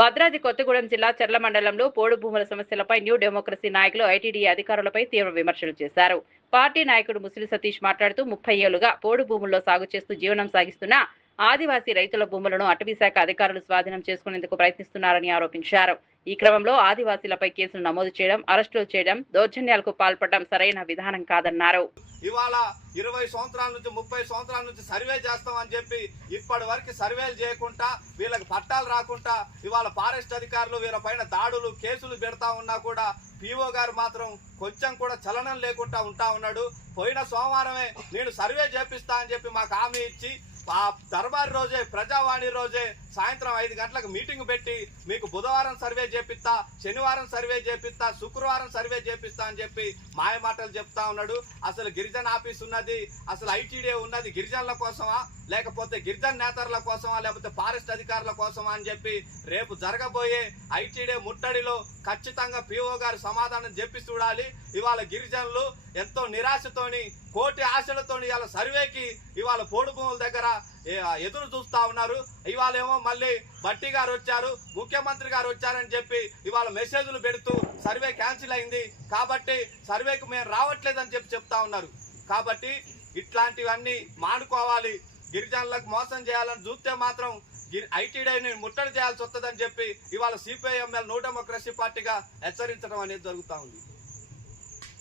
భద్రాద్రి కొత్తగూడెం జిల్లా చర్ల మండలంలో పోడు భూముల సమస్యలపై న్యూ డెమోక్రసీ నాయకులు ఐటీడీఏ అధికారులపై తీవ్ర విమర్శలు చేశారు. పార్టీ నాయకుడు ముసిలి సతీష్ మాట్లాడుతూ 30 ఏళ్లుగా పోడు భూముల్లో సాగు చేస్తూ జీవనం సాగిస్తున్న ఆదివాసీ రైతుల భూములను అటవీశాఖ అధికారులు స్వాధీనం చేసుకునేందుకు ప్రయత్నిస్తున్నారని ఆరోపించారు. ఈ క్రమంలో ఆదివాసీలపై కేసులు నమోదు చేయడం, అరెస్టులు చేయడం, దౌర్జన్యాలకు పాల్పడడం సరైన విధానం కాదన్నారు. ఇవాళ 20 సంవత్సరాల నుంచి 30 సంవత్సరాల నుంచి సర్వే చేస్తామని చెప్పి ఇప్పటి వరకు సర్వేలు చేయకుండా వీళ్ళకి పట్టాలు రాకుండా ఇవాళ ఫారెస్ట్ అధికారులు వీళ్ళ పైన దాడులు కేసులు పెడతా ఉన్నా కూడా పీఓ గారు మాత్రం కొంచెం కూడా చలనం లేకుండా ఉంటా ఉన్నాడు. పోయిన సోమవారమే నేను సర్వే చేపిస్తా అని చెప్పి మాకు హామీ ఇచ్చి ఆ దర్బార్ రోజే ప్రజావాణి రోజే సాయంత్రం 5 గంటలకు మీటింగ్ పెట్టి మీకు బుధవారం సర్వే చేపిస్తా, శనివారం సర్వే చేపిస్తా, శుక్రవారం సర్వే చేపిస్తా అని చెప్పి మాయ మాటలు చెప్తా ఉన్నాడు. అసలు గిరిజన ఆఫీస్ ఉన్నది, అసలు ఐటీడీఏ ఉన్నది గిరిజనుల కోసమా లేకపోతే గిరిజన నేతల కోసమా లేకపోతే ఫారెస్ట్ అధికారుల కోసమా అని చెప్పి రేపు జరగబోయే ఐటీడీఏ ముట్టడిలో ఖచ్చితంగా పీఓ గారు సమాధానం చెప్పి చూడాలి. ఇవాళ గిరిజనులు ఎంతో నిరాశతోని కోటి ఆశలతోని ఇవాళ సర్వేకి ఇవాళ పోడు భూముల దగ్గర ఎదురు చూస్తా ఉన్నారు. ఇవాళ ఏమో మళ్ళీ బట్టి గారు వచ్చారు, ముఖ్యమంత్రి గారు వచ్చారని చెప్పి ఇవాళ మెసేజ్లు పెడుతూ సర్వే క్యాన్సిల్ అయింది కాబట్టి సర్వేకి మేము రావట్లేదని చెప్పి చెప్తా ఉన్నారు. కాబట్టి ఇట్లాంటివన్నీ మానుకోవాలి. గిరిజనులకు మోసం చేయాలని చూస్తే మాత్రం ఐటీడీని ముట్టడి చేయాల్సి వస్తుందని చెప్పి ఇవాళ సిపిఐఎంఎల్ న్యూ డెమోక్రసీ పార్టీగా హెచ్చరించడం అనేది జరుగుతూ ఉంది.